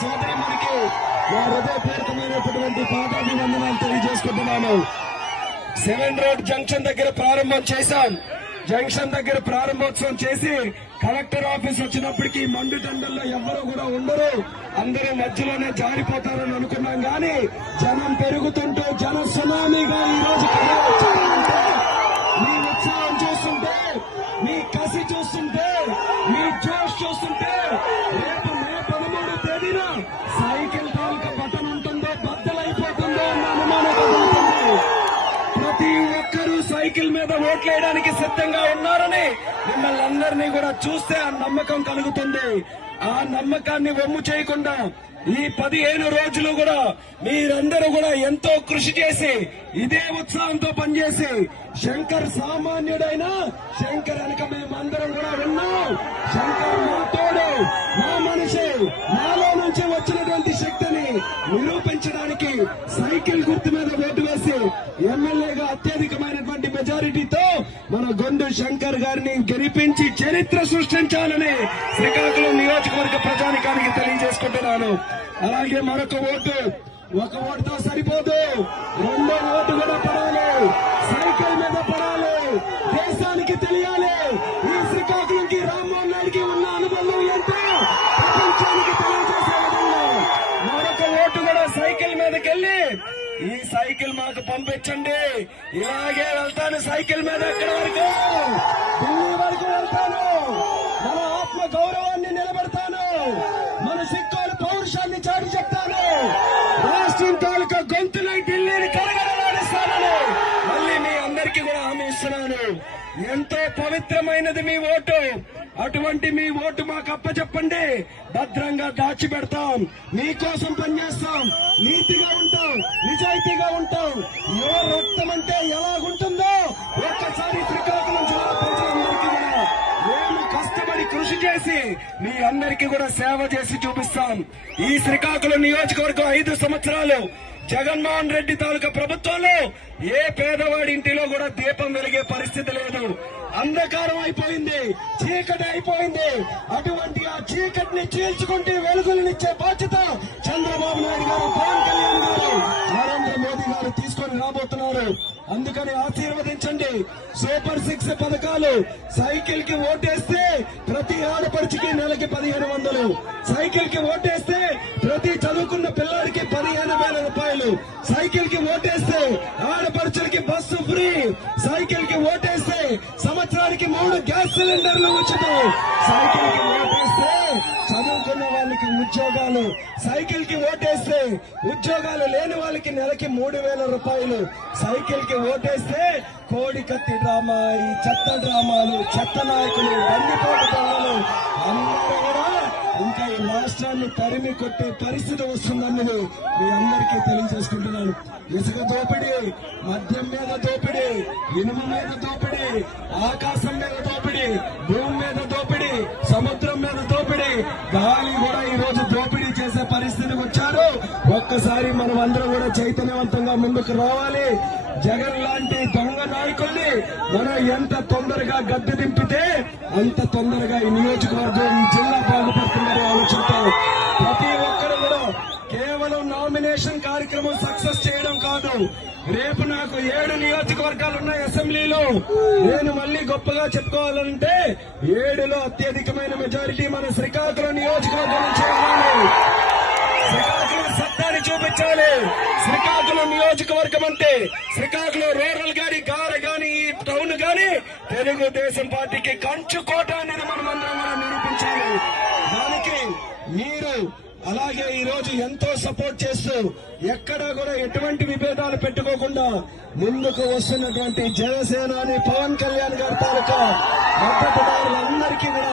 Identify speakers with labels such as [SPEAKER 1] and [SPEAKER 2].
[SPEAKER 1] సోదరి మనకి నా హృదయపూర్వకమైనటువంటి పాదాభివందనాలు తెలియజేసుకుంటున్నాను. సెవెన్ రోడ్ జంక్షన్ దగ్గర ప్రారంభం చేశాం. జంక్షన్ దగ్గర ప్రారంభోత్సవం చేసి కలెక్టర్ ఆఫీస్ వచ్చినప్పటికీ మండు ఎవరు కూడా ఉండరు. అందరూ మధ్యలోనే జారిపోతారని అనుకున్నాం కానీ జనం పెరుగుతుంటూ జన సునామీగా ఈ రోజు మీ ఉత్సాహం చూస్తుంటే మీ కసి చూస్తుంటే మీ జోష్ చూస్తుంటే రేపు మే పదమూడు తేదీన సైకిల్ తాలూకా బటన్ ఉంటుందో బద్దలైపోతుందో అన్న అనుమానం కలుగుతుంది ప్రతి ఒక్కరూ సైకిల్ మీద ఓట్లేయడానికి సిద్ధంగా ఉన్నారని మిమ్మల్ని అందరినీ కూడా చూస్తే ఆ నమ్మకం కలుగుతుంది. ఆ నమ్మకాన్ని వమ్ము చేయకుండా ఈ పదిహేను రోజులు కూడా మీరందరూ కూడా ఎంతో కృషి చేసి ఇదే ఉత్సాహంతో పనిచేసి శంకర్ సామాన్యుడైన శంకర్ అనక మేమందరం కూడా ఉన్నాం. శంకర్ మా తోడు మా మనిషి మెజారిటీతో మన గొండు శంకర్ గారిని గెలిపించి చరిత్ర సృష్టించాలని శ్రీకాకుళం నియోజకవర్గ ప్రజానికానికి తెలియజేసుకుంటున్నాను. అలాగే మరొక ఓటు ఒక ఓటుతో సరిపోదు. రెండో ఓటు కూడా పడాలి. సైకిల్ మీద పడాలి. దేశానికి తెలియాలి. ఈ శ్రీకాకుళంకి రామ్మోహన్ నాయుడికి ఉన్న అనుబంధం ఏంటో ప్రపంచానికి తెలియజేసే విధంగా మరొక ఓటు కూడా సైకిల్ మీదకెళ్ళి ఈ సైకిల్ మాకు పంపించండి. ఇలాగే వెళ్తాను సైకిల్ మీద ఎక్కడ వరకు? ఢిల్లీ వరకు వెళ్తాను. మన ఆత్మ గౌరవాన్ని నిలబెడతాను. మన సిక్కోలు పౌరుషాన్ని చాటి చెప్తాను. రాష్ట్రం తాలూకా గొంతులై ఢిల్లీని కరగడలాడిస్తానని మళ్ళీ మీ అందరికీ కూడా హామీ ఇస్తున్నాను. ఎంతో పవిత్రమైనది మీ ఓటు. అటువంటి మీ ఓటు మాకు అప్పచెప్పండి. భద్రంగా దాచిపెడతాం. మీకోసం పనిచేస్తాం. నీతిగా ఉంటాం. నిజాయితీగా ఉంటాం. ఏ రక్తం అంటే ఎలాగుంటుందో ఒక్కసారి శ్రీకాకుళం జిల్లా ప్రజలందరికీ కూడా మేము కష్టపడి కృషి చేసి మీ అందరికీ కూడా సేవ చేసి చూపిస్తాం. ఈ శ్రీకాకుళం నియోజకవర్గం ఐదు సంవత్సరాలు జగన్మోహన్ రెడ్డి తాలూకా ప్రభుత్వంలో ఏ పేదవాడి ఇంటిలో కూడా దీపం వెలిగే పరిస్థితి లేదు. అంధకారం అయిపోయింది చీకటి అయిపోయింది. అటువంటి ఆ చీకటిని చీల్చుకుంటే వెలుగులనిచ్చే బాధ్యత చంద్రబాబు నాయుడు గారు పవన్ కళ్యాణ్ గారు నరేంద్ర మోదీ గారు తీసుకొని రాబోతున్నారు. అందుకని ఆశీర్వదించండి. సూపర్ సిక్స్ పథకాలు సైకిల్కి ఓటేస్తే ప్రతి ఆడపడుచుకి నెలకి పదిహేను వందలు. సైకిల్కి ఓటేస్తే ప్రతి చదువుకున్న పిల్లాడికి పదిహేను వేల రూపాయలు. సైకిల్కి ఓటేస్తే ఆడపడుచులకి బస్సు ఫ్రీ. సైకిల్కి ఓటే గ్యాస్ సిలిండర్లు ఉచితం సైకిల్కి ఓటేస్తే చదువుకున్న వాళ్ళకి ఉద్యోగాలు సైకిల్కి ఓటేస్తే ఉద్యోగాలు లేని వాళ్ళకి నెలకి మూడు వేల రూపాయలు సైకిల్కి ఓటేస్తే కోడి కత్తి డ్రామా ఈ చెత్త డ్రామాలు చెత్త నాయకులు బందిపోటు దొంగలు రాష్ట్రాన్ని తరిమి కొట్టే పరిస్థితి వస్తుందన్నది మీ అందరికీ తెలియజేసుకుంటున్నాను. ఇసుక దోపిడీ మద్యం మీద దోపిడీ ఇనుము మీద దోపిడీ ఆకాశం మీద దోపిడీ భూమి మీద దోపిడీ సముద్రం మీద దోపిడీ గాలి కూడా ఈ రోజు దోపిడీ చేసే పరిస్థితికి వచ్చారు. ఒక్కసారి మనం అందరం కూడా చైతన్యవంతంగా ముందుకు రావాలి. జగన్ లాంటి దొంగ నాయకుల్ని మనం ఎంత తొందరగా గద్దె దింపితే అంత తొందరగా ఈ నియోజకవర్గం ఈ జిల్లా బాగుపడుతుందని ప్రతి ఒక్కరు కూడా కేవలం నామినేషన్ కార్యక్రమం సక్సెస్ చేయడం కాదు. రేపు నాకు ఏడు నియోజకవర్గాలు ఉన్నాయి అసెంబ్లీలో. నేను మళ్ళీ గొప్పగా చెప్పుకోవాలంటే ఏడులో అత్యధికమైన మెజారిటీ మన శ్రీకాకుళం నియోజకవర్గం నుంచి శ్రీకాకుళం సత్తాన్ని చూపించాలి. శ్రీకాకుళం నియోజకవర్గం అంటే శ్రీకాకుళం రూరల్ గాని గార గాని ఈ టౌన్ గాని తెలుగుదేశం పార్టీకి కంచు కోట అనేది మనం అందరం అలాగే ఈ రోజు ఎంతో సపోర్ట్ చేస్తూ ఎక్కడా కూడా ఎటువంటి విభేదాలు పెట్టుకోకుండా ముందుకు వస్తున్నటువంటి జనసేనాని పవన్ కళ్యాణ్ గారి తాలూకా మద్దతుదారులందరికీ